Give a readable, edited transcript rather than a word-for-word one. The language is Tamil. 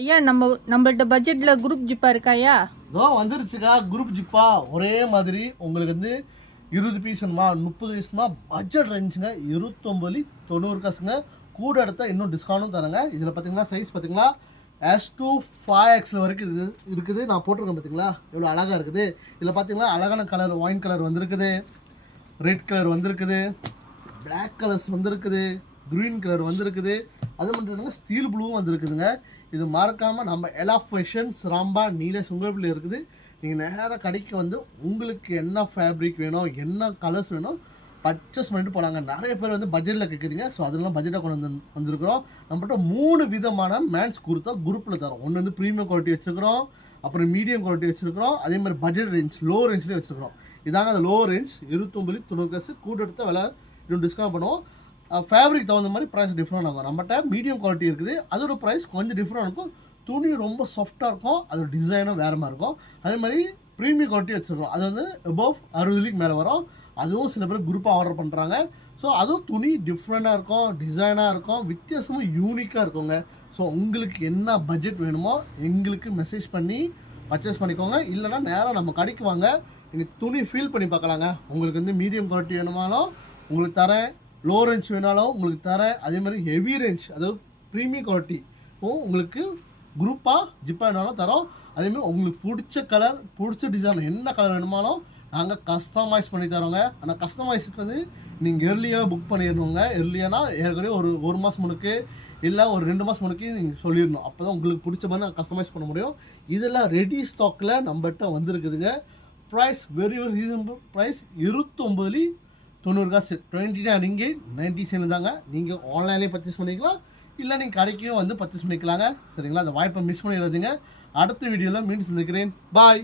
ஐயா நம்மள்ட்ட பட்ஜெட்ல குரூப் ஜிப்பா இருக்கா ஐயா? இதோ வந்துருச்சுக்கா குரூப் ஜிப்பா. ஒரே மாதிரி உங்களுக்கு வந்து 20 பீஸ் வேணுமா 30 பீஸ்மா பட்ஜெட் ரேஞ்சுங்க 29.90 காசுங்க. கூட எடுத்தால் இன்னும் டிஸ்கவுண்ட்டும் தரேங்க. இதில் பார்த்தீங்கன்னா சைஸ் பார்த்தீங்களா S2 5XL வரைக்கும் இருக்குது. நான் போட்டிருக்கேன் பார்த்தீங்களா எவ்வளோ அழகாக இருக்குது. இதில் பார்த்தீங்கன்னா அழகான கலர் ஒயின் கலர் வந்திருக்குது, ரெட் கலர் வந்திருக்குது, பிளாக் கலர்ஸ் வந்திருக்குது, க்ரீன் கலர் வந்திருக்குது. அது மட்டும் இல்லைங்க ஸ்டீல் ப்ளூவும் வந்திருக்குதுங்க. இது மறக்காமல் நம்ம எலா ஃபேஷன்ஸ் ராம்பா நீல சுங்கப்பில் இருக்குது. நீங்கள் நேராக கடைக்கு வந்து உங்களுக்கு என்ன ஃபேப்ரிக் வேணும் என்ன கலர்ஸ் வேணும் பர்ச்சேஸ் பண்ணிட்டு போகலாங்க. நிறைய பேர் வந்து பட்ஜெட்டில் கேட்குறீங்க. ஸோ அதெல்லாம் பட்ஜெட்டாக கொண்டு வந்திருக்கிறோம். நம்மகிட்ட 3 விதமான மேன்ஸ் குர்த்தா குரூப்பில் தரோம். ஒன்று வந்து ப்ரீமியம் குவாலிட்டி வச்சுருக்கிறோம், அப்புறம் மீடியம் குவாலிட்டி வச்சுருக்கிறோம், அதே மாதிரி பட்ஜெட் ரேஞ்ச் லோ ரேஞ்ச்லேயே வச்சுருக்கிறோம். இதாங்க அந்த லோ ரேஞ்ச் 29.90 காசு. கூட எடுத்த விலை இன்னும் டிஸ்கவுண்ட் பண்ணுவோம். ஃபேப்ரிக் தகுந்த மாதிரி ப்ரைஸ் டிஃப்ரெண்ட் ஆகும். நம்மகிட்ட மீடியம் குவாலிட்டி இருக்குது, அதோட ப்ரைஸ் கொஞ்சம் டிஃப்ரெண்ட் இருக்கும். துணி ரொம்ப சாஃப்டாக இருக்கும், அதோட டிசைனும் வேறு மாதிரி இருக்கும். அதே மாதிரி ப்ரீமியம் குவாலிட்டி வச்சுருக்கோம். அது வந்து அபவ் 60 மேலே வரும். அதுவும் சில பேர் குரூப்பாக ஆர்டர் பண்ணுறாங்க. ஸோ அதுவும் துணி டிஃப்ரெண்ட்டாக இருக்கும், டிசைனாக இருக்கும், வித்தியாசமாக யூனிக்காக இருக்குங்க. ஸோ உங்களுக்கு என்ன பட்ஜெட் வேணுமோ எங்களுக்கு மெசேஜ் பண்ணி பர்ச்சேஸ் பண்ணிக்கோங்க. இல்லைனா நேராக நம்ம கடைக்கு வாங்க, நீங்கள் துணி ஃபீல் பண்ணி பார்க்கலாங்க. உங்களுக்கு வந்து மீடியம் குவாலிட்டி வேணுமாலும் உங்களுக்கு தரேன், லோ ரேஞ்ச் வேணாலும் உங்களுக்கு தரேன், அதே மாதிரி ஹெவி ரேஞ்ச் அதாவது ப்ரீமியம் குவாலிட்டி உங்களுக்கு குரூப்பாக ஜிப்பாக வேணாலும் தரோம். அதேமாதிரி உங்களுக்கு பிடிச்ச கலர் பிடிச்ச டிசைன் என்ன கலர் வேணுமாலும் நாங்கள் கஸ்டமைஸ் பண்ணி தரோங்க. ஆனால் கஸ்டமைஸுக்கு வந்து நீங்கள் எர்லியாக புக் பண்ணிடணுங்க. எர்லியானா ஏற்கனவே ஒரு மாதம் முன்னுக்கு இல்லை ஒரு 2 மாதம் முன்னுக்கு நீங்கள் சொல்லிடணும். அப்போ தான் உங்களுக்கு பிடிச்ச மாதிரி நாங்கள் கஸ்டமைஸ் பண்ண முடியும். இதெல்லாம் ரெடி ஸ்டாக்கில் நம்மகிட்ட வந்துருக்குதுங்க. Price very very reasonable price 29.90 காசு. 29 ringgit 90 cents தாங்க. நீங்கள் ஆன்லைன்லேயே பர்ச்சேஸ் பண்ணிக்கலாம், இல்லை நீங்கள் கடைக்கும் வந்து பர்ச்சேஸ் பண்ணிக்கலாங்க. சரிங்களா? அந்த வாய்ப்பை மிஸ் பண்ணிடாதீங்க. அடுத்த வீடியோவில் மீண்டும் சந்திக்கிறேன். பாய்.